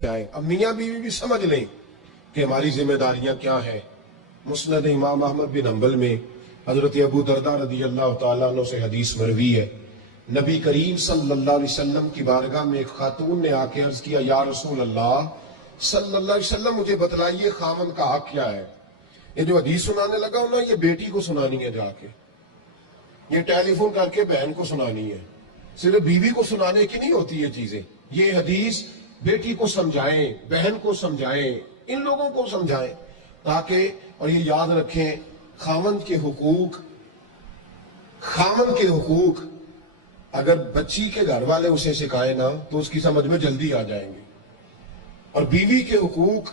جائے. اب میاں بیوی بھی سمجھ لیں کہ ہماری ذمہ داریاں کیا ہیں. مسند امام احمد بن حنبل میں حضرت ابو درداء رضی اللہ تعالیٰ عنہ سے حدیث مروی ہے. نبی کریم صلی اللہ علیہ وسلم کی بارگاہ میں ایک خاتون نے آ کے عرض کیا، یا رسول اللہ صلی اللہ علیہ وسلم مجھے بتلائیے خامن کا حق کیا ہے. یہ جو حدیث سنانے لگا ہوں نا، یہ بیٹی کو سنانی ہے، جا کے یہ ٹیلی فون کر کے بہن کو سنانی ہے. صرف بیوی کو سنانے کی نہیں ہوتی یہ چیزیں. یہ حدیث بیٹی کو سمجھائیں، بہن کو سمجھائیں، ان لوگوں کو سمجھائیں تاکہ، اور یہ یاد رکھیں، خاوند کے حقوق اگر بچی کے گھر والے اسے سکھائیں نا تو اس کی سمجھ میں جلدی آ جائیں گے، اور بیوی کے حقوق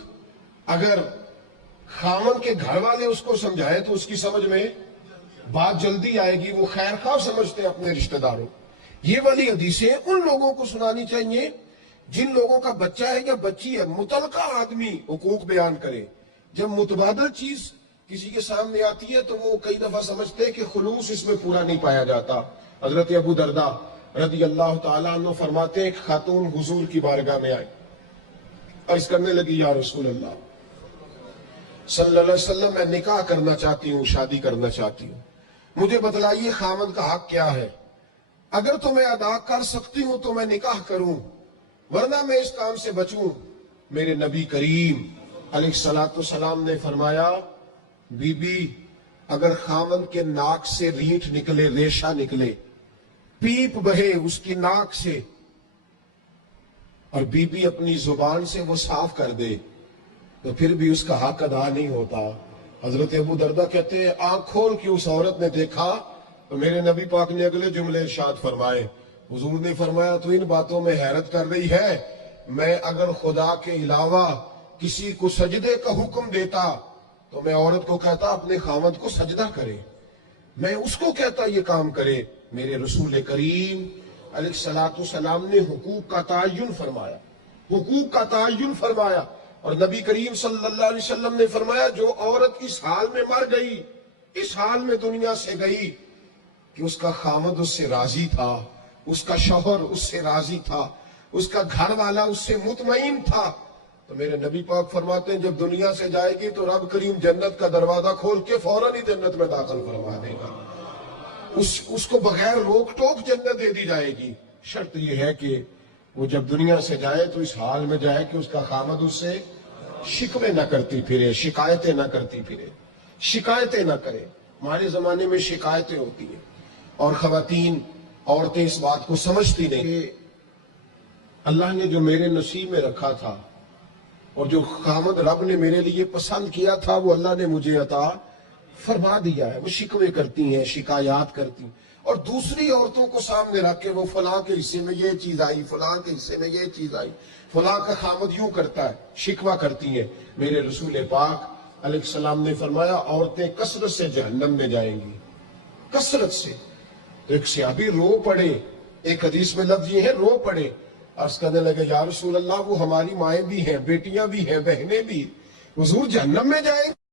اگر خاوند کے گھر والے اس کو سمجھائیں تو اس کی سمجھ میں بات جلدی آئے گی. وہ خیر خواہ سمجھتے ہیں اپنے رشتہ داروں. یہ والی حدیثیں ان لوگوں کو سنانی چاہیے جن لوگوں کا بچہ ہے یا بچی ہے. متعلقہ آدمی حقوق بیان کرے. جب متبادل چیز کسی کے سامنے آتی ہے تو وہ کئی دفعہ سمجھتے ہیں کہ خلوص اس میں پورا نہیں پایا جاتا. حضرت ابو درداء رضی اللہ تعالیٰ عنہ فرماتے ہیں، ایک خاتون حضور کی بارگاہ میں آئی، عرض کرنے لگی، یا رسول اللہ صلی اللہ علیہ وسلم میں نکاح کرنا چاہتی ہوں، شادی کرنا چاہتی ہوں، مجھے بتلائیے خامد کا حق کیا ہے. اگر تو میں ادا کر سکتی ہوں تو میں نکاح کروں، ورنہ میں اس کام سے بچوں. میرے نبی کریم علیہ السلام نے فرمایا، بی بی اگر خامد کے ناک سے ریٹھ نکلے، ریشہ نکلے، پیپ بہے اس کی ناک سے، اور بی بی اپنی زبان سے وہ صاف کر دے، تو پھر بھی اس کا حق ادا نہیں ہوتا. حضرت ابو درداء کہتے ہیں، آنکھ کھول کے اس عورت نے دیکھا تو میرے نبی پاک نے اگلے جملے ارشاد فرمائے. حضور نے فرمایا، تو ان باتوں میں حیرت کر رہی ہے، میں اگر خدا کے علاوہ کسی کو سجدے کا حکم دیتا تو میں عورت کو کہتا اپنے خاوند کو سجدہ کرے، میں اس کو کہتا یہ کام کرے. میرے رسول کریم علیہ السلام نے حقوق کا تعین فرمایا، اور نبی کریم صلی اللہ علیہ وسلم نے فرمایا، جو عورت اس حال میں مر گئی، اس حال میں دنیا سے گئی کہ اس کا خاوند اس سے راضی تھا، اس کا شوہر اس سے راضی تھا، اس کا گھر والا اس سے مطمئن تھا، تو میرے نبی پاک فرماتے ہیں جب دنیا سے جائے گی تو رب کریم جنت کا دروازہ کھول کے فوراً ہی جنت میں داخل فرما دے گا. اس کو بغیر روک ٹوک جنت دے دی جائے گی. شرط یہ ہے کہ وہ جب دنیا سے جائے تو اس حال میں جائے کہ اس کا خاوند اس سے شکوے نہ کرتی پھرے، شکایتیں نہ کرتی پھرے، شکایتیں نہ کرے. ہمارے زمانے میں شکایتیں ہوتی ہیں، اور خواتین، عورتیں اس بات کو سمجھتی نہیں کہ اللہ نے جو میرے نصیب میں رکھا تھا اور جو خامد رب نے میرے لیے پسند کیا تھا وہ اللہ نے مجھے عطا فرما دیا ہے. وہ شکوے کرتی ہیں، شکایات کرتی ہیں، اور دوسری عورتوں کو سامنے رکھ کے وہ فلاں کے حصے میں یہ چیز آئی، فلاں کے حصے میں یہ چیز آئی، فلاں کا خامد یوں کرتا ہے، شکوہ کرتی ہیں. میرے رسول پاک علیہ السلام نے فرمایا، عورتیں کثرت سے جہنم میں جائیں گی، کثرت سے. تو ایک صحابی رو پڑے، ایک حدیث میں لفظ یہ ہے رو پڑے. عرض کرنے لگے، یا رسول اللہ وہ ہماری مائیں بھی ہیں، بیٹیاں بھی ہیں، بہنیں بھی، حضور جہنم میں جائیں گے؟